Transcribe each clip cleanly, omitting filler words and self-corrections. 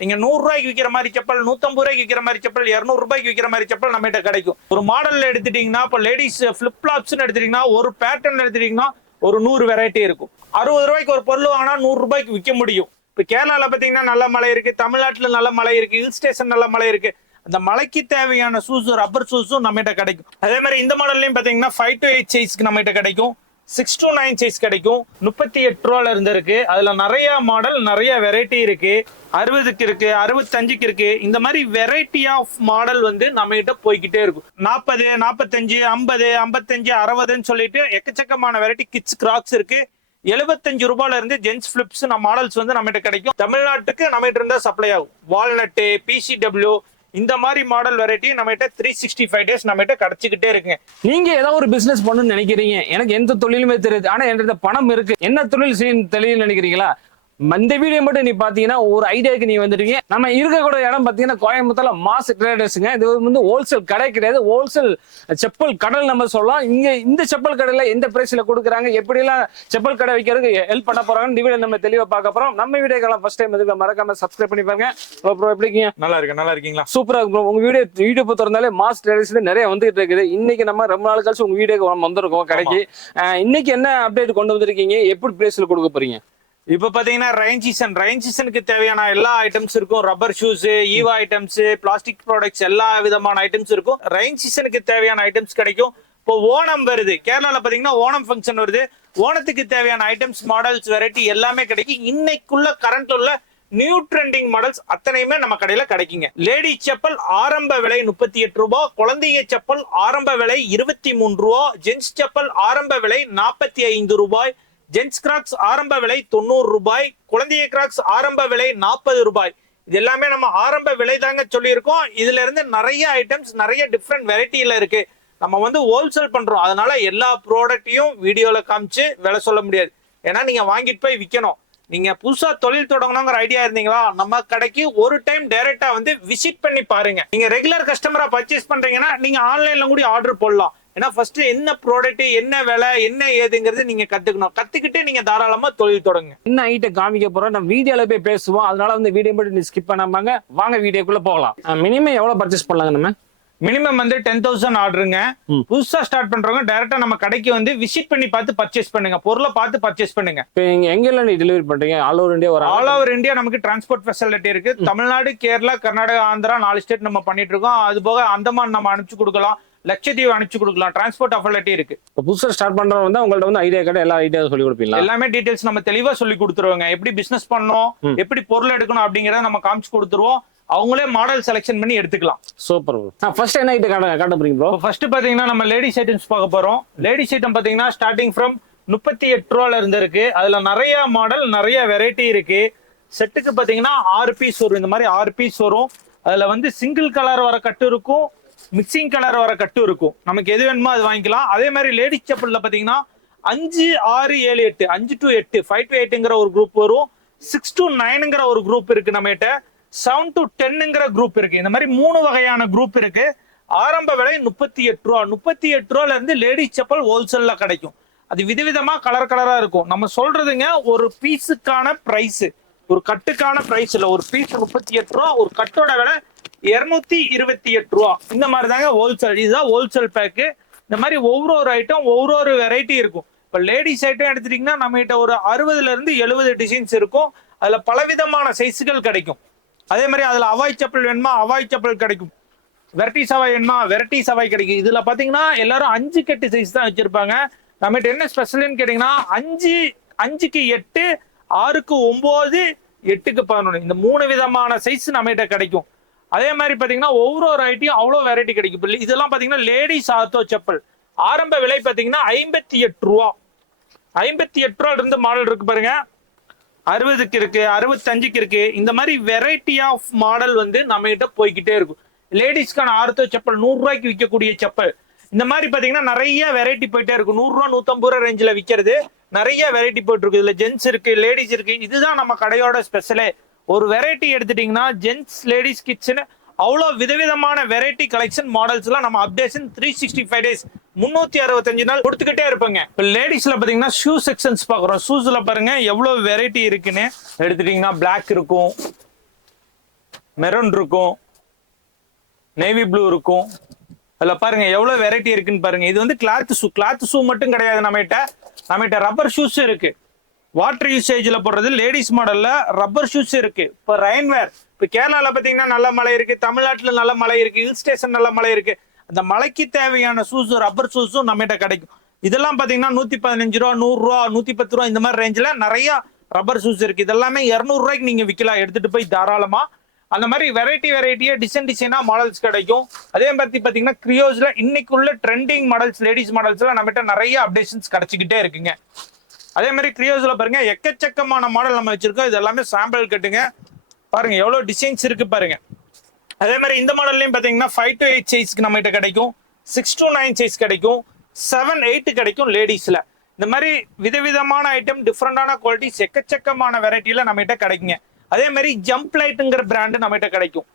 நீங்க 100 ரூபாய்க்கு விற்கிற மாதிரி செப்பல், 150 ரூபாய்க்கு விற்கிற மாதிரி செப்பல், 200 ரூபாய்க்கு விற்கிற மாதிரி செப்பல் நம்ம கிட்ட கிடைக்கும். ஒரு மாடல்ல எடுத்துட்டீங்கன்னா, இப்போ லேடிஸ் ஃபிளிப் ஃப்ளாப்ஸ் எடுத்துட்டீங்கன்னா, ஒரு பேட்டர்ன் எடுத்துட்டீங்கன்னா ஒரு 100 வெரைட்டி இருக்கும். 60 ரூபாய்க்கு ஒரு பொருள் வாங்கினா 100 ரூபாய்க்கு விற்க முடியும். இப்போ கேரளால பாத்தீங்கன்னா நல்ல மழை இருக்கு, தமிழ்நாட்டுல நல்ல மழை இருக்கு, ஹில் ஸ்டேஷன் நல்ல மழை இருக்கு. அந்த மலைக்கு தேவையான ஷூஸ், ரப்பர் ஷூஸும் நம்ம கிட்ட கிடைக்கும். அதே மாதிரி இந்த மாடல்லையும் பாத்தீங்கன்னா 5 to 8 சைஸ்க்கு நம்ம கிட்ட கிடைக்கும், 6 to 9 சைஸ் கிடைக்கும். 38 ரூபால இருந்து இருக்கு. அதுல நிறைய மாடல், நிறைய வெரைட்டி இருக்கு. 60க்கு இருக்கு, 65க்கு இருக்கு. இந்த மாதிரி வெரைட்டி ஆஃப் மாடல் வந்து நம்ம கிட்ட போய்கிட்டே இருக்கும். 40, 45, 50, 55, 60ன்னு சொல்லிட்டு எக்கச்சக்கமான வெரைட்டி கிட்ஸ் கிராக்ஸ் இருக்கு. 75 ரூபாயில இருந்து ஜென்ஸ் பிளிப்ஸ் மாடல்ஸ் வந்து நம்ம கிட்ட கிடைக்கும். தமிழ்நாட்டுக்கு நம்ம கிட்ட இருந்தா சப்ளை ஆகும். வால்நட்டு, PCW இந்த மாதிரி மாடல் வெரைட்டி நம்ம கிட்ட 365 டேஸ் நம்ம கிட்ட கிடைச்சிக்கிட்டே இருக்குங்க. நீங்க ஏதாவது ஒரு பிசினஸ் பண்ணணும்னு நினைக்கிறீங்க, எனக்கு எந்த தொழிலுமே தெரியாது, ஆனா என்கிட்ட பணம் இருக்கு, என்ன தொழில் செய்யணும் தெரியல நினைக்கிறீங்களா? இந்த வீடியோ மட்டும் நீ பாத்தீங்கன்னா ஒரு ஐடியாவுக்கு நீ வந்துருக்கீங்க. நம்ம இருக்கக்கூடிய இடம் பாத்தீங்கன்னா கோயம்புத்தூர்ல மாஸ் ட்ரேடர்ஸுங்க. இது வந்து ஹோல்சேல் கடை கிடையாது, ஹோல்சேல் செப்பல் கடல் நம்ம சொல்லலாம். இங்க இந்த செப்பல் கடையில எந்த பிரைஸ்ல கொடுக்குறாங்க, எப்படி எல்லாம் செப்பல் கடை வைக்கிறதுக்கு ஹெல்ப் பண்ண போறாங்க வீடியோ நம்ம தெளிவா பார்க்க போறோம். நம்ம வீடியோக்கெல்லாம் ஃபர்ஸ்ட் டைம் இதுக்கு மறக்காம சப்ஸ்கிரைப் பண்ணி பாருங்க. ப்ரோ எப்படி இருக்கீங்க? நல்லா இருக்கு, நல்லா இருக்கீங்களா? சூப்பரா இருக்கு ப்ரோ. உங்க வீடியோ திறந்தாலே மாஸ் ட்ரேடர்ஸ் நிறைய வந்துட்டு இருக்குது. இன்னைக்கு நம்ம ரொம்ப நாள் கழிச்சு உங்க வீடியோக்கு வந்திருக்கோம் கடைக்கு. இன்னைக்கு என்ன அப்டேட் கொண்டு வந்திருக்கீங்க, எப்படி பிரைஸ்ல கொடுக்க போறீங்க? இப்ப பாத்தீங்கன்னா ரெயின் சீசனுக்கு தேவையான எல்லா ஐட்டம்ஸ் இருக்கும். Rubber shoes, Eva items, plastic products, எல்லா விதமான ஐட்டம்ஸ் இருக்கும். ரெயின் சீசனுக்கு தேவையான ஐட்டம்ஸ் கிடைக்கும். இப்போ ஓணம் வருது, கேரளால பாத்தீங்கன்னா ஓணம் ஃபங்க்ஷன் வருது. ஓணத்துக்கு தேவையான ஐட்டம்ஸ், மாடல்ஸ், வெரைட்டி எல்லாமே கிடைக்கும். இன்னைக்குள்ள கரண்ட் உள்ள நியூ ட்ரெண்டிங் மாடல்ஸ் அத்தனையுமே நம்ம கடையில கிடைக்குங்க. லேடி செப்பல் ஆரம்ப விலை 38 ரூபாய், குழந்தைய செப்பல் ஆரம்ப விலை 23 ரூபாய், ஜென்ஸ் செப்பல் ஆரம்ப விலை 45 ரூபாய், ஜென்ஸ் கிராக்ஸ் ஆரம்ப விலை 90 ரூபாய், குழந்தைய கிராக்ஸ் ஆரம்ப விலை 40 ரூபாய். இது எல்லாமே நம்ம ஆரம்ப விலை தாங்க சொல்லியிருக்கோம். இதுல இருந்து நிறைய ஐட்டம்ஸ், நிறைய டிஃப்ரெண்ட் வெரைட்டில இருக்கு. நம்ம வந்து ஹோல்சேல் பண்றோம், அதனால எல்லா ப்ராடக்ட்டையும் வீடியோல காமிச்சு விலை சொல்ல முடியாது. ஏன்னா நீங்க வாங்கிட்டு போய் விற்கணும். நீங்க புதுசா தொழில் தொடங்கணுங்கிற ஐடியா இருந்தீங்களா, நம்ம கடைக்கு ஒரு டைம் டைரக்டா வந்து விசிட் பண்ணி பாருங்க. நீங்க ரெகுலர் கஸ்டமரா பர்ச்சேஸ் பண்றீங்கன்னா நீங்க ஆன்லைன்ல கூட ஆர்டர் போடலாம். ஏன்னா ஃபர்ஸ்ட் என்ன ப்ராடக்ட், என்ன விலை, என்ன ஏதுங்கிறது நீங்க கத்துக்கணும். கத்துக்கிட்டு நீங்க தாராளமா தொழில் தொடங்க. என்ன ஐட்டம் காமிக்க போறோம், நம்ம வீடியோல போய் பேசுவோம். அதனால வந்து வீடியோ மட்டும் நீ ஸ்கிப் பண்ணாமங்க, வாங்க வீடியோக்குள்ள போகலாம். மினிமம் எவ்வளவு பர்ச்சேஸ் பண்ணலாங்க? நம்ம மினிமம் வந்து 10,000 ஆர்டருங்க. புதுசா ஸ்டார்ட் பண்றவங்க டைரக்டா நம்ம கடைக்கு வந்து விசிட் பண்ணி பார்த்து பர்ச்சேஸ் பண்ணுங்க, பொருளை பார்த்து பர்ச்சேஸ் பண்ணுங்க. எங்கெல்லாம் நீ டெலிவரி பண்றீங்க? ஆல் ஓவர் இந்தியா வர? ஆல் ஓவர் இந்தியா நமக்கு டிரான்ஸ்போர்ட் ஃபெசிலிட்டி இருக்கு. தமிழ்நாடு, கேரளா, கர்நாடகா, ஆந்திரா 4 ஸ்டேட் நம்ம பண்ணிட்டு இருக்கோம். அது போக அந்தமான் நம்ம அனுப்பிச்சு கொடுக்கலாம், லட்சத்தீவு அனுப்பிச்சு கொடுக்கலாம். டிரான்ஸ்போர்ட் அஃபிலிட்டி இருக்கு. புதுசா ஸ்டார்ட் பண்றவங்க வந்து உங்கள்ட்ட வந்து ஐடியா கடை எல்லா ஐடியா சொல்லி கொடுப்பீங்களா? எல்லாமே டீடைல்ஸ் நம்ம தெளிவா சொல்லி கொடுத்துருவாங்க. எப்படி பிசினஸ் பண்ணணும், எப்படி பொருள் எடுக்கணும் அப்படிங்கறத நம்ம காமிச்சு கொடுத்துருவோம். அவங்களே மாடல் செலக்ஷன் பண்ணி எடுத்துக்கலாம். சூப்பர். ஃபர்ஸ்ட் என்ன ஐட்டம் காட்ட போறீங்க ப்ரோ? ஃபர்ஸ்ட் பாத்தீங்கன்னா நம்ம லேடிஸ் ஐட்டம்ஸ் பார்க்க போறோம். லேடிஸ் ஐட்டம் பாத்தீங்கன்னா ஸ்டார்டிங் ஃப்ரம் 38 ரூபாயில இருந்து இருக்கு. அதுல நிறைய மாடல், நிறைய வெரைட்டி இருக்கு. செட்டுக்கு பாத்தீங்கன்னா 6 பீஸ் வரும். இந்த மாதிரி 6 பீஸ் வரும். அதுல வந்து சிங்கிள் கலர் வர கட்டு இருக்கும், மிக்சிங் கலர் வர கட்டு இருக்கும். நமக்கு எது வேணுமோ அது வாங்கிக்கலாம். அதே மாதிரி லேடிஸ் செப்பல்ல பாத்தீங்கன்னா 5, 6, 7, 8, 5 to 8, 5 to 8ங்கிற ஒரு குரூப் வரும். 6 to 9ங்கிற ஒரு குரூப் இருக்கு நம்ம கிட்ட. 7 to 10ங்கிற குரூப் இருக்கு. இந்த மாதிரி 3 வகையான குரூப் இருக்கு. ஆரம்ப விலை 38 ரூபா. 38 ரூபாயில இருந்து லேடிஸ் செப்பல் ஹோல்சேல்ல கிடைக்கும். அது விதவிதமா கலர் கலரா இருக்கும். நம்ம சொல்றதுங்க ஒரு பீஸுக்கான பிரைஸ், ஒரு கட்டுக்கான பிரைஸ் இல்ல. ஒரு பீஸ் 38 ரூபா, ஒரு கட்டோட விலை 228 ரூபா. இந்த மாதிரி தாங்க ஹோல்சேல். இதுதான் ஹோல்சேல் பேக்கு. இந்த மாதிரி ஒவ்வொரு ஐட்டம் ஒவ்வொரு வெரைட்டி இருக்கும். இப்ப லேடிஸ் ஐட்டம் எடுத்துட்டீங்கன்னா நம்ம கிட்ட ஒரு 60ல இருந்து 70 டிசைன்ஸ் இருக்கும். அதுல பலவிதமான சைஸுகள் கிடைக்கும். அதே மாதிரி அதுல அவாய் செப்பல் வேணுமா, அவாய் செப்பல் கிடைக்கும். வெரைட்டி சவாய் வேணுமா, வெரைட்டி சவாய் கிடைக்கும். இதுல பாத்தீங்கன்னா எல்லாரும் 5 கட்டு சைஸ் தான் வச்சிருப்பாங்க. நம்ம கிட்ட என்ன ஸ்பெஷல்னு கேட்டீங்கன்னா 5க்கு 8, 6க்கு 9, 8க்கு 11 இந்த 3 விதமான சைஸ் நம்ம கிட்ட கிடைக்கும். அதே மாதிரி பாத்தீங்கன்னா ஒவ்வொரு ஐட்டியும் அவ்வளவு வெரைட்டி கிடைக்கும். இதெல்லாம் பாத்தீங்கன்னா லேடிஸ் ஆர்த்தோ செப்பல். ஆரம்ப விலை பாத்தீங்கன்னா 58 ரூபா. 58 ரூபாயில இருந்து மாடல் இருக்கு பாருங்க. 60க்கு இருக்கு, 65க்கு இருக்கு. இந்த மாதிரி வெரைட்டி ஆஃப் மாடல் வந்து நம்ம கிட்ட போய்கிட்டே இருக்கும். லேடிஸ்க்கான ஆர்த்தோ செப்பல் 100 ரூபாய்க்கு விற்கக்கூடிய செப்பல். இந்த மாதிரி பாத்தீங்கன்னா நிறைய வெரைட்டி போயிட்டே இருக்கும். 100 ரூபா, 150 ரூபா ரேஞ்சில் விற்கிறது நிறைய வெரைட்டி போயிட்டு இருக்கு. இதுல ஜென்ஸ் இருக்கு, லேடிஸ் இருக்கு. இதுதான் நம்ம கடையோட ஸ்பெஷலே. ஒரு வெரைட்டி எடுத்துட்டீங்கன்னா ஜென்ஸ், லேடிஸ், கிட்ஸ்னு அவ்வளோ விதவிதமான வெரைட்டி கலெக்ஷன் மாடல்ஸ் எல்லாம் நம்ம அப்டேஷன் 365 டேஸ் 365 நாள் கொடுத்துக்கிட்டே இருப்பேங்க. இப்போ லேடிஸ்ல பாத்தீங்கன்னா ஷூ செக்ஷன்ஸ் பாக்குறோம். ஷூஸ்ல பாருங்க எவ்வளவு வெரைட்டி இருக்குன்னு. எடுத்துட்டீங்கன்னா பிளாக் இருக்கும், மெரூன் இருக்கும், நேவி ப்ளூ இருக்கும். அதில் பாருங்க எவ்வளோ வெரைட்டி இருக்குன்னு பாருங்க. இது வந்து கிளாத் ஷூ மட்டும் கிடையாது, நம்மகிட்ட ரப்பர் ஷூஸ் இருக்கு. வாட்டர் யூசேஜில் போடுறது லேடிஸ் மாடல்ல ரப்பர் ஷூஸ் இருக்கு. இப்போ ரெயின்வேர், இப்போ கேரளாவில் பார்த்தீங்கன்னா நல்ல மழை இருக்கு, தமிழ்நாட்டில் நல்ல மழை இருக்கு, ஹில் ஸ்டேஷன் நல்ல மழை இருக்கு. அந்த மலைக்கு தேவையான ஷூஸ் ரப்பர் ஷூஸும் நம்மகிட்ட கிடைக்கும். இதெல்லாம் பார்த்தீங்கன்னா 115 ரூபா, 100 ரூபா, 110 ரூபா இந்த மாதிரி ரேஞ்சில் நிறைய ரப்பர் ஷூஸ் இருக்கு. இதெல்லாமே 200 ரூபாய்க்கு நீங்க விற்கலாம், எடுத்துட்டு போய் தாராளமா. அந்த மாதிரி வெரைட்டியா டிசைனா மாடல்ஸ் கிடைக்கும். அதே மாதிரி பாத்தீங்கன்னா கிரியோஸ்ல இன்னைக்குள்ள ட்ரெண்டிங் மாடல்ஸ், லேடிஸ் மாடல்ஸ்ல நம்மகிட்ட நிறைய அப்டேஷன்ஸ் கிடைச்சிக்கிட்டே இருக்குங்க. அதே மாதிரி கிரியோஸ்ல பாருங்க எக்கச்சக்கமான மாடல் நம்ம வச்சிருக்கோம். இது எல்லாமே சாம்பிள் கட்டுங்க. பாருங்க எவ்வளவு டிசைன்ஸ் இருக்கு பாருங்க. அதே மாதிரி இந்த மாடல்லையும் பாத்தீங்கன்னா 5 to 8 சைஸ்க்கு நம்மகிட்ட கிடைக்கும், 6 to 9 சைஸ் கிடைக்கும், 7, 8 கிடைக்கும் லேடிஸ்ல. இந்த மாதிரி விதவிதமான ஐட்டம், டிஃப்ரெண்டான குவாலிட்டிஸ், எக்கச்சக்கமான வெரைட்டியில நம்மகிட்ட கிடைக்குங்க. அதே மாதிரி ஜம்ப் லைட்டுங்கிற பிராண்டு நம்மகிட்ட கிடைக்கும்.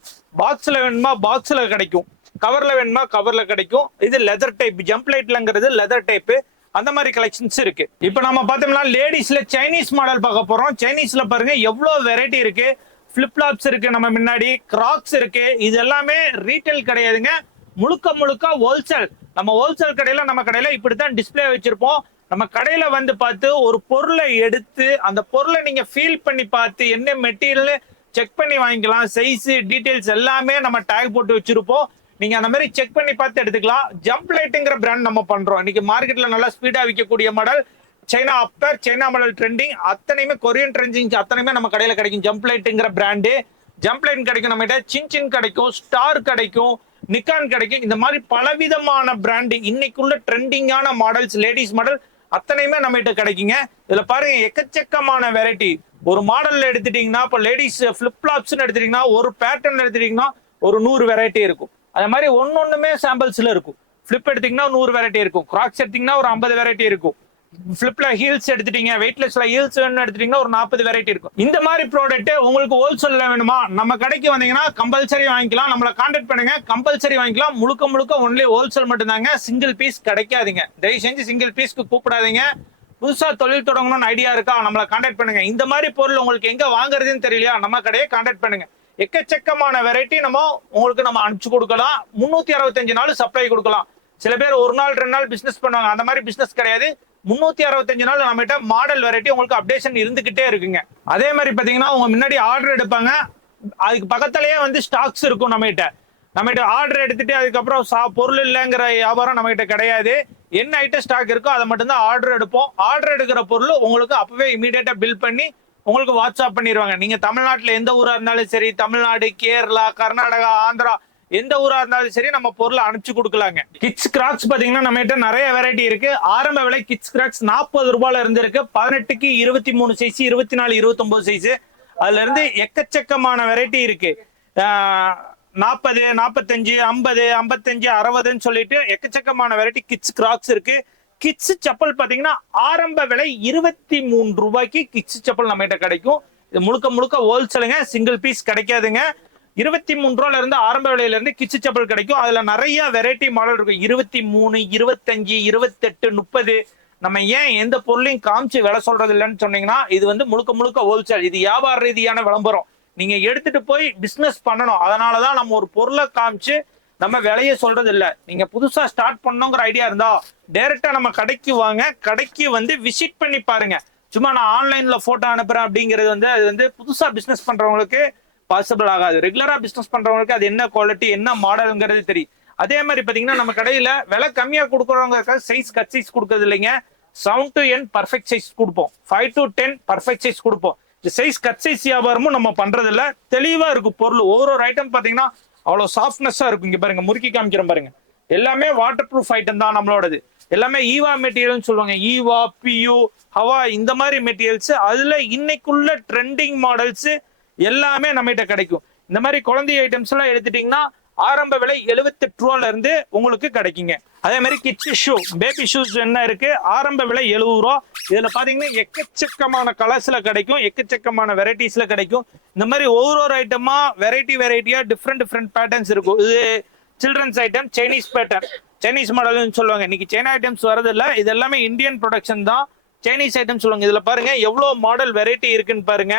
பாக்ஸ்ல வேணுமா பாக்ஸ்ல கிடைக்கும், கவர்ல வேணுமா கவர்ல கிடைக்கும். இது லெதர் டைப், ஜம்ப் லைட்லங்கிறது லெதர் டைப். அந்த மாதிரி கலெக்ஷன்ஸ் இருக்கு. இப்போ நம்ம பார்த்தோம்னா லேடிஸ்ல சைனீஸ் மாடல் பார்க்க போறோம். சைனீஸ்ல பாருங்க எவ்வளவு வெரைட்டி இருக்கு. ஃபிளிப்லாப்ஸ் இருக்கு, நம்ம முன்னாடி கிராக்ஸ் இருக்கு. இது எல்லாமே ரீட்டைல் கிடையாதுங்க, முழுக்க ஹோல்சேல். நம்ம ஹோல்சேல் கடையில நம்ம கடையில இப்படித்தான் டிஸ்பிளே வச்சிருப்போம். நம்ம கடையில வந்து பார்த்து ஒரு பொருளை எடுத்து அந்த பொருளை நீங்க ஃபீல் பண்ணி பார்த்து என்ன மெட்டீரியல் செக் பண்ணி வாங்கிக்கலாம். சைஸ் டீடைல்ஸ் எல்லாமே நம்ம டேக் போட்டு வச்சிருப்போம். நீங்க அந்த மாதிரி செக் பண்ணி பார்த்து எடுத்துக்கலாம். ஜம்ப் லைட்டுங்கிற பிராண்ட் நம்ம பண்றோம். இன்னைக்கு மார்க்கெட்ல நல்லா ஸ்பீடா விற்கக்கூடிய model, China upper, China model trending, அத்தனையுமே கொரியன் ட்ரெண்டிங் அத்தனையுமே நம்ம கடையில கிடைக்கும். ஜம்ப் லைட்டுங்கிற பிராண்டு, ஜம்ப் லைட் கிடைக்கும் நம்மகிட்ட. சின் கிடைக்கும், ஸ்டார் கிடைக்கும், நிக்கான் கிடைக்கும். இந்த மாதிரி பலவிதமான பிராண்டு இன்னைக்குள்ள ட்ரெண்டிங்கான மாடல்ஸ், லேடிஸ் மாடல் அத்தனையுமே நம்ம கிட்ட கிடைக்குங்க. இதுல பாருங்க எக்கச்சக்கமான வெரைட்டி. ஒரு மாடல்ல எடுத்துட்டீங்கன்னா, இப்போ லேடிஸ் ஃபிளிப்லாப்ஸ்னு எடுத்துட்டீங்கன்னா, ஒரு பேட்டர்ன் எடுத்துட்டீங்கன்னா ஒரு 100 வெரைட்டி இருக்கும். அதே மாதிரி ஒன்னொன்னுமே சாம்பிள்ஸ்ல இருக்கும். ஃபிளிப் எடுத்தீங்கன்னா 100 வெரைட்டி இருக்கும், கிராக்ஸ் எடுத்தீங்கன்னா ஒரு 50 வெரைட்டி இருக்கும். ஃபிளிப்ல ஹீல்ஸ் எடுத்துட்டீங்க, வெயிட்லெஸ்ல ஹீல்ஸ் வேணும்னு எடுத்துட்டீங்கன்னா ஒரு 40 வெரைட்டி இருக்கும். இந்த மாதிரி ப்ராடக்ட் உங்களுக்கு ஹோல்சேல்ல வேணுமா, நம்ம கடைக்கு வந்தீங்கன்னா கம்பல்சரி வாங்கிக்கலாம். நம்மளை கான்டாக்ட் பண்ணுங்க, கம்பல்சரி வாங்கிக்கலாம். முழுக்க ஒன்லி ஹோல்சேல் மட்டும் தாங்க, சிங்கிள் பீஸ் கிடைக்காதுங்க. தயவு செஞ்சு சிங்கிள் பீஸ்க்கு கூப்பிடாதீங்க. புதுசா தொழில் தொடங்கணும்னு ஐடியா இருக்கா, நம்மளை கான்டாக்ட் பண்ணுங்க. இந்த மாதிரி பொருள் உங்களுக்கு எங்க வாங்குறதுன்னு தெரியலையா, நம்ம கடையை கான்டாக்ட் பண்ணுங்க. எக்கச்சக்கமான வெரைட்டி நம்ம அனுப்பிச்சு கொடுக்கலாம். 365 நாள் சப்ளை கொடுக்கலாம். சில பேர் ஒரு நாள் 2 நாள் பிசினஸ் பண்ணுவாங்க, அந்த மாதிரி பிசினஸ் கிடையாது. 365 நாள் நம்மகிட்ட மாடல் வெரைட்டி உங்களுக்கு அப்டேஷன் இருந்துகிட்டே இருக்குங்க. அதே மாதிரி பாத்தீங்கன்னா உங்க முன்னாடி ஆர்டர் எடுப்பாங்க, அதுக்கு பக்கத்திலேயே வந்து ஸ்டாக்ஸ் இருக்கும். நம்மகிட்ட ஆர்டர் எடுத்துட்டு அதுக்கப்புறம் பொருள் இல்லைங்கிற வியாபாரம் நம்மகிட்ட கிடையாது. என்ன ஐட்டம் ஸ்டாக் இருக்கோ அதை மட்டும்தான் ஆர்டர் எடுப்போம். ஆர்டர் எடுக்கிற பொருள் உங்களுக்கு அப்பவே இமீடியட்டா பில் பண்ணி உங்களுக்கு வாட்ஸ்அப் பண்ணிடுவாங்க. நீங்க தமிழ்நாட்டுல எந்த ஊரா இருந்தாலும் சரி, தமிழ்நாடு, கேரளா, கர்நாடகா, ஆந்திரா எந்த ஊரா இருந்தாலும் சரி நம்ம பொருளை அனுப்பிச்சு கொடுக்கலாங்க. கிட்ஸ் கிராக்ஸ் பாத்தீங்கன்னா நம்ம கிட்ட நிறைய வெரைட்டி இருக்கு. ஆரம்ப விலை கிட்ஸ் கிராக்ஸ் 40 ரூபாயில இருந்து இருக்கு. 18க்கு 23 சைஸ், 24, 29 சைஸ். அதுல இருந்து எக்கச்சக்கமான வெரைட்டி இருக்கு. 40, 45, 50, 55, 60ன்னு சொல்லிட்டு எக்கச்சக்கமான வெரைட்டி கிட்ஸ் கிராக்ஸ் இருக்கு. கிட்ஸ் செப்பல் பாத்தீங்கன்னா ஆரம்ப விலை 23 ரூபாய்க்கு கிட்ஸ் செப்பல் நம்ம கிட்ட கிடைக்கும். இது முழுக்க ஹோல்சேலுங்க, சிங்கிள் பீஸ் கிடைக்காதுங்க. 23 ரூபாயில இருந்து ஆரம்ப விலையில இருந்து கிட்ஸ் செப்பல் கிடைக்கும். அதுல நிறைய வெரைட்டி மாடல் இருக்கும். 23, 25, 28, 30. நம்ம ஏன் எந்த பொருளையும் காமிச்சு விலை சொல்றது இல்லைன்னு சொன்னீங்கன்னா, இது வந்து முழுக்க ஹோல்சேல். இது வியாபார ரீதியான விளம்பரம். நீங்க எடுத்துட்டு போய் பிசினஸ் பண்ணணும். அதனாலதான் நம்ம ஒரு பொருளை காமிச்சு நம்ம விலையை சொல்றது இல்ல. நீங்க புதுசா ஸ்டார்ட் பண்ணணுங்கிற ஐடியா இருந்தா டைரக்டா நம்ம கடைக்கு வாங்க, கடைக்கு வந்து விசிட் பண்ணி பாருங்க. சும்மா நான் ஆன்லைன்ல போட்டோ அனுப்புறேன் அப்படிங்கிறது வந்து அது வந்து புதுசா பிசினஸ் பண்றவங்களுக்கு பாசிபிள் ஆகாது. ரெகுலரா பிசினஸ் பண்றவங்களுக்கு அது என்ன குவாலிட்டி, என்ன மாடல்ங்கிறது தெரியும். அதே மாதிரி பாத்தீங்கன்னா நம்ம கடையில விலை கம்மியா கொடுக்குறவங்க சைஸ் கட் சைஸ் கொடுக்கறது இல்லைங்க. 7 to 10 பர்ஃபெக்ட் சைஸ் கொடுப்போம், 5 to 10 பர்ஃபெக்ட் சைஸ் கொடுப்போம். இந்த சைஸ் கட் சைஸ் வியாபாரமும் நம்ம பண்றது இல்ல. தெளிவா இருக்கும் பொருள். ஒவ்வொரு ஐட்டம் பாத்தீங்கன்னா அவ்வளவு சாஃப்ட்னஸா இருக்கும். இங்க பாருங்க, முறுக்கி காமிக்கிறோம் பாருங்க. எல்லாமே வாட்டர் ப்ரூஃப் ஐட்டம் தான் நம்மளோடது. எல்லாமே ஈவா மெட்டீரியல் சொல்லுவாங்க. ஈவா, பியூ, ஹவா இந்த மாதிரி மெட்டீரியல்ஸ். அதுல இன்னைக்குள்ள ட்ரெண்டிங் மாடல்ஸ் எல்லாமே நம்ம கிட்ட கிடைக்கும். இந்த மாதிரி குழந்தை ஐட்டம்ஸ் எல்லாம் எடுத்துட்டீங்கன்னா ஆரம்ப விலை 78 ரூபாயில இருந்து உங்களுக்கு கிடைக்குங்க. அதே மாதிரி கிட்ஸ் ஷூ, பேபி ஷூஸ் என்ன இருக்கு, ஆரம்ப விலை 70 ரூபா. இதுல பாத்தீங்கன்னா எக்கச்சக்கமான கலர்ஸ்ல கிடைக்கும், எக்கச்சக்கமான வெரைட்டிஸ்ல கிடைக்கும். இந்த மாதிரி ஒவ்வொரு ஐட்டமா வெரைட்டியா டிஃப்ரெண்ட் பேட்டர்ன்ஸ் இருக்கும். இது children's item, Chinese pattern, Chinese மாடல்னு சொல்லுவாங்க. இன்னைக்கு சைனா ஐட்டம்ஸ் வரது இல்ல, இது எல்லாமே இந்தியன் ப்ரொடக்ஷன் தான். சைனீஸ் ஐட்டம் சொல்லுவாங்க. இதுல பாருங்க எவ்வளவு மாடல் வெரைட்டி இருக்குன்னு பாருங்க.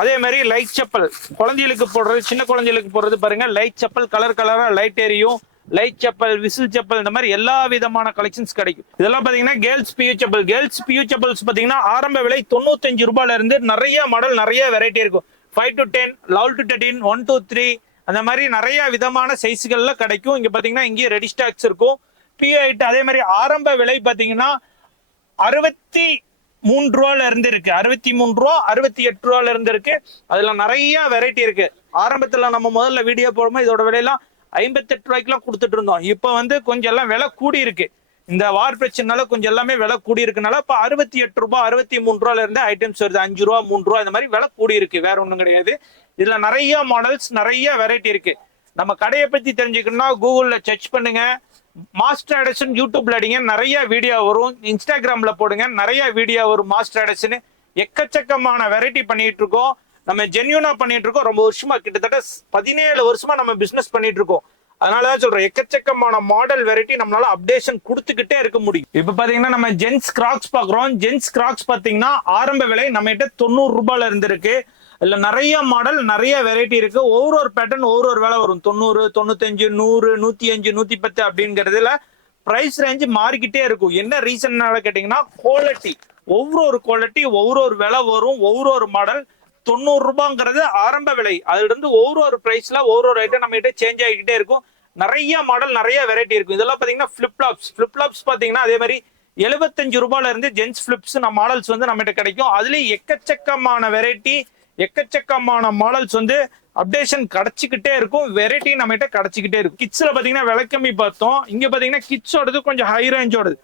அதே மாதிரி லைட் செப்பல் குழந்தைகளுக்கு போடுறது, சின்ன குழந்தைகளுக்கு போடுறது பாருங்க. லைட் செப்பல் கலர் கலரா லைட் எரியும். லைட் செப்பல், விசில் செப்பல், இந்த மாதிரி எல்லா விதமான கலெக்ஷன்ஸ் கிடைக்கும். இதெல்லாம் பாத்தீங்கன்னா கேர்ள்ஸ் பியூ செப்பல். கேர்ள்ஸ் பியூ செப்பல்ஸ் பாத்தீங்கன்னா ஆரம்ப விலை 95 ரூபாயில இருந்து நிறைய மாடல், நிறைய வெரைட்டி இருக்கும். 5 to 10, 11 to 13, 1 to 3, அந்த மாதிரி நிறைய விதமான சைஸ்கள்ல கிடைக்கும். இங்க பாத்தீங்கன்னா இங்கேயே ரெடி ஸ்டாக்ஸ் இருக்கும். பியூ ஐட் அதே மாதிரி ஆரம்ப விலை பாத்தீங்கன்னா 63 ரூபாயில இருந்து இருக்கு. 63 ரூபா, 68 ரூபாயில இருந்து இருக்கு. அதுல நிறைய வெரைட்டி இருக்கு. ஆரம்பத்துல நம்ம முதல்ல வீடியோ போடும்போது இதோட விலையெல்லாம் 58 ரூபாய்க்குலாம் கொடுத்துட்டு இருந்தோம். இப்போ வந்து கொஞ்சம் எல்லாம் விலை கூடி இருக்கு. இந்த வார் பிரச்சனைனால கொஞ்சம் எல்லாமே விலை கூடி இருக்குனால இப்போ 68 ரூபாய், 63 ரூபாயில இருந்து ஐட்டம்ஸ் வருது. 5 ரூபா, 3 ரூபா, இந்த மாதிரி விலை கூடி இருக்கு. வேற ஒன்றும் கிடையாது. இதுல நிறைய மாடல்ஸ், நிறைய வெரைட்டி இருக்கு. நம்ம கடையை பத்தி தெரிஞ்சுக்கணும்னா கூகுள்ல சர்ச் பண்ணுங்க. மாஸ்டர் எடிஷன் யூடியூப்ல அடிங்க, நிறைய வீடியோ வரும். இன்ஸ்டாகிராம்ல போடுங்க, நிறைய வீடியோ வரும். மாஸ்டர் எடிஷன் எக்கச்சக்கமான வெரைட்டி பண்ணிட்டு இருக்கோம். நம்ம ஜென்யூனா பண்ணிட்டு இருக்கோம். ரொம்ப வருஷமா, கிட்டத்தட்ட 17 வருஷமா நம்ம பிசினஸ் பண்ணிட்டு இருக்கோம். அதனாலதான் சொல்றேன், எக்கச்சக்கமான மாடல் வெரைட்டி நம்மளால அப்டேஷன் கொடுத்துக்கிட்டே இருக்க முடியும். இப்ப பாத்தீங்கன்னா நம்ம ஜென்ஸ் கிராக்ஸ் பாக்குறோம். ஜென்ஸ் கிராக்ஸ் பாத்தீங்கன்னா ஆரம்ப விலை நம்ம கிட்ட 90 ரூபாயில இருந்து இருக்கு. இதுல நிறைய மாடல், நிறைய வெரைட்டி இருக்கு. ஒவ்வொரு பேட்டர்ன் ஒவ்வொரு விலை வரும். 90, 95, 100, 105, 110 அப்படிங்கறதுல பிரைஸ் ரேஞ்ச் மாறிக்கிட்டே இருக்கும். என்ன ரீசன்னால கேட்டீங்கன்னா குவாலிட்டி, ஒவ்வொரு குவாலிட்டி ஒவ்வொரு விலை வரும். ஒவ்வொரு மாடல் 90 ரூபாங்கிறது ஆரம்ப விலை. அதுல இருந்து ஒவ்வொரு பிரைஸ்ல ஒவ்வொரு ஐட்டம் நம்ம கிட்ட சேஞ்ச் ஆகிக்கிட்டே இருக்கும். நிறைய மாடல், நிறைய வெரைட்டி இருக்கும். இதெல்லாம் பாத்தீங்கன்னா பிளிப்லாப்ஸ் பாத்தீங்கன்னா அதே மாதிரி 75 ரூபாயில இருந்து ஜென்ஸ் பிளிப்ஸ் மாடல்ஸ் வந்து நம்ம கிட்ட கிடைக்கும். அதுலயும் எக்கச்சக்கமான வெரைட்டி, எக்கச்சக்கமான மாடல்ஸ் வந்து அப்டேஷன் கிடைச்சிக்கிட்டே இருக்கும். வெரைட்டி நம்ம கிட்ட கிடைச்சிக்கிட்டே இருக்கும். கிட்ஸ்ல பாத்தீங்கன்னா விலை கம்மி பார்த்தோம். இங்க பாத்தீங்கன்னா கிட்ஸோடது கொஞ்சம் ஹை ரேஞ்சோடது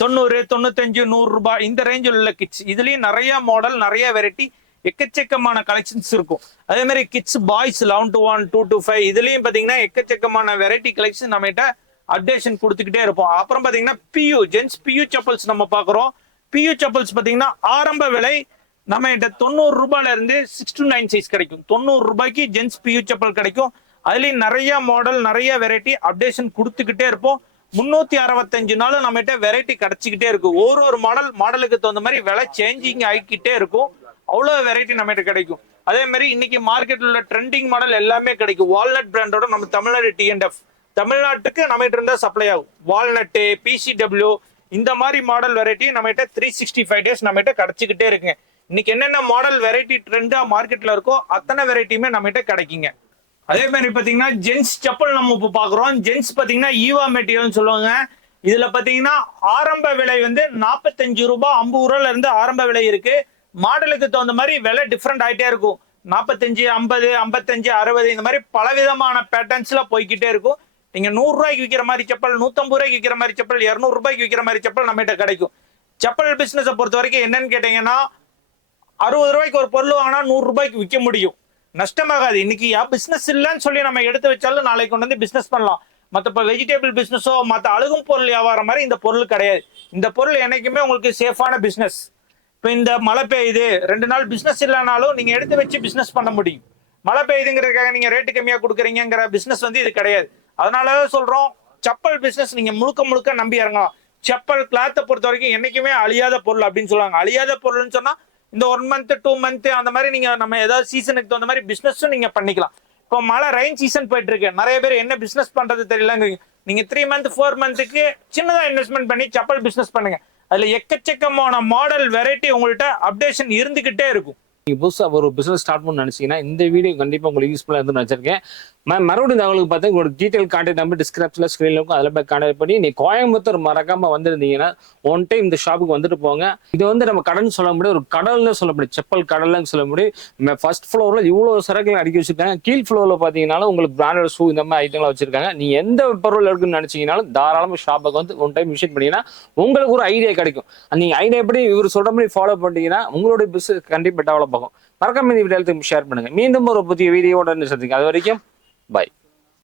90, 95, 100 ரூபாய் இந்த ரேஞ்சில் உள்ள கிட்ஸ். இதுலயும் நிறைய மாடல், நிறைய வெரைட்டி, எக்கச்சக்கமான கலெக்ஷன்ஸ் இருக்கும். அதே மாதிரி கிட்ஸ் பாய்ஸ் 11 to 1, 2 to 5 இதுலயும் பாத்தீங்கன்னா எக்கச்சக்கமான வெரைட்டி கலெக்ஷன் நம்ம கிட்ட அப்டேஷன் கொடுத்துக்கிட்டே இருப்போம். அப்புறம் பாத்தீங்கன்னா பியூ, ஜென்ஸ் பியூ செப்பல்ஸ் நம்ம பாக்குறோம். பியூ செப்பல்ஸ் பாத்தீங்கன்னா ஆரம்ப விலை நம்ம கிட்ட 90 ரூபாயில இருந்து 6 to 9 சைஸ் கிடைக்கும். 90 ரூபாய்க்கு ஜென்ஸ் பியூ செப்பல் கிடைக்கும். அதுலயும் நிறைய மாடல், நிறைய வெரைட்டி அப்டேஷன் கொடுத்துக்கிட்டே இருப்போம். 365 நாள் நம்ம கிட்ட வெரைட்டி கிடைச்சிக்கிட்டே இருக்கும். ஒரு மாடலுக்கு தகுந்த மாதிரி விலை சேஞ்சிங் ஆகிக்கிட்டே இருக்கும். அவ்வளவு வெரைட்டி நம்ம கிட்ட கிடைக்கும். அதே மாதிரி இன்னைக்கு மார்க்கெட்ல உள்ள ட்ரெண்டிங் மாடல் எல்லாமே கிடைக்கும். வால்நட் பிராண்டோட நம்ம தமிழ்நாடு TNF தமிழ்நாட்டுக்கு நம்ம கிட்ட இருந்தா சப்ளை ஆகும். வால்நட்டு, PCW இந்த மாதிரி மாடல் வெரைட்டி நம்ம கிட்ட 365 டேஸ் நம்ம கிட்ட கிடைச்சிக்கிட்டே இருக்குங்க. இன்னைக்கு என்னென்ன மாடல் வெரைட்டி ட்ரெண்டா மார்க்கெட்ல இருக்கோ அத்தனை வெரைட்டியுமே நம்ம கிட்ட கிடைக்குங்க. அதே மாதிரி பாத்தீங்கன்னா ஜென்ஸ் செப்பல் நம்ம இப்போ பாக்குறோம். ஜென்ஸ் பாத்தீங்கன்னா ஈவா மெட்டீரியல் சொல்லுவாங்க. இதுல பாத்தீங்கன்னா ஆரம்ப விலை வந்து 45 ரூபாய், 50 ரூபாயில இருந்து ஆரம்ப விலை இருக்கு. மாடலுக்கு தகுந்த மாதிரி விலை டிஃப்ரெண்ட் ஆகிட்டே இருக்கும். 45, 50, 55, 60 இந்த மாதிரி பலவிதமான பேட்டர்ன்ஸ்ல போய்கிட்டே இருக்கும். நீங்க 100 ரூபாய்க்கு விற்கிற மாதிரி செப்பல், 150 ரூபாய்க்கு விற்கிற மாதிரி செப்பல், 200 ரூபாய்க்கு விற்கிற மாதிரி செப்பல் நம்ம கிட்ட கிடைக்கும். செப்பல் பிசினஸை பொறுத்த வரைக்கும் என்னன்னு கேட்டீங்கன்னா 60 ரூபாய்க்கு ஒரு பொருள் வாங்கினா 100 ரூபாய்க்கு விற்க முடியும். நஷ்டமாகாது. இன்னைக்கு பிசினஸ் இல்லைன்னு சொல்லி நம்ம எடுத்து வச்சாலும் நாளைக்கு கொண்டு வந்து பிசினஸ் பண்ணலாம். மற்ற வெஜிடபிள் பிசினஸோ மற்ற அழுகும் பொருள் வியாபாரம் மாதிரி இந்த பொருள் கிடையாது. இந்த பொருள் என்னைக்குமே உங்களுக்கு சேஃபான பிசினஸ். இப்போ இந்த மழை பெய்யுது, 2 நாள் பிசினஸ் இல்லைனாலும் நீங்க எடுத்து வச்சு பிசினஸ் பண்ண முடியும். மழை பெய்யுதுங்கிறதுக்காக நீங்க ரேட்டு கம்மியா கொடுக்குறீங்கிற பிசினஸ் வந்து இது கிடையாது. அதனாலதான் சொல்றோம், செப்பல் பிசினஸ் நீங்க முழுக்க நம்பி இறங்கலாம். செப்பல் கிளாத்தை பொறுத்த வரைக்கும் என்னைக்குமே அழியாத பொருள் அப்படின்னு சொல்லுவாங்க. அழியாத பொருள்னு சொன்னா இந்த 1 month 2 month அந்த மாதிரி நீங்க நம்ம ஏதாவது சீசனுக்கு தகுந்த மாதிரி பிசினஸும் நீங்க பண்ணிக்கலாம். இப்போ மழை ரெயின் சீசன் போயிட்டு இருக்கு. நிறைய பேர் என்ன பிசினஸ் பண்றது தெரியல. நீங்க 3 month 4 monthக்கு சின்னதா இன்வெஸ்ட்மெண்ட் பண்ணி செப்பல் பிசினஸ் பண்ணுங்க. அதுல எக்கச்சக்கமான மாடல் வெரைட்டி உங்கள்கிட்ட அப்டேஷன் இருந்துகிட்டே இருக்கும். நீங்க புதுசா ஒரு பிசினஸ் ஸ்டார்ட் பண்ண நினைச்சீங்கன்னா இந்த வீடியோ கண்டிப்பா உங்களுக்கு யூஸ்ஃபுல்லா இருந்து நினைச்சிருக்கேன். மறுபடியும் உங்களுக்கு பார்த்தா உங்களோட டீடைல் கான்டாக்ட் நம்பர் டிஸ்கிரிப்ஷன்ல ஸ்கிரீன்ல இருக்கும். அதில் போய் கான்டாக்ட் பண்ணி நீ கோயம்புத்தூர் மறக்காம வந்திருந்தீங்கன்னா ஒன் டைம் இந்த ஷாப்புக்கு வந்துட்டு போங்க. இது வந்து நம்ம கடன் சொல்ல முடியும், ஒரு கடல்னு சொல்ல முடியும், செப்பல் கடல்னு சொல்ல முடியும். ஃபர்ஸ்ட் ஃப்ளோர்ல இவ்வளவு சரக்குகள் அடுக்கி வச்சிருக்காங்க. கீழ் ஃப்ளோர்ல பாத்தீங்கன்னா உங்களுக்கு பிராண்டட் ஷூ இந்த மாதிரி ஐட்டங்கள் வச்சிருக்காங்க. நீ எந்த பொருள் இருக்குன்னு நினைச்சீங்கன்னாலும் தாராளமா ஷாப்புக்கு வந்து ஒன் டைம் விசிட் பண்ணீங்கன்னா உங்களுக்கு ஒரு ஐடியா கிடைக்கும். நீங்க ஐடியா எப்படி இவர் சொல்ற மாதிரி ஃபாலோ பண்ணிட்டீங்கன்னா உங்களுடைய பிசினஸ் கண்டிப்பா டெவலப் ஆகும். மறக்காம இந்த வீடியோ ஷேர் பண்ணுங்க. மீண்டும் ஒரு புதிய வீடியோட சந்திங்க. அது வரைக்கும் பாய்.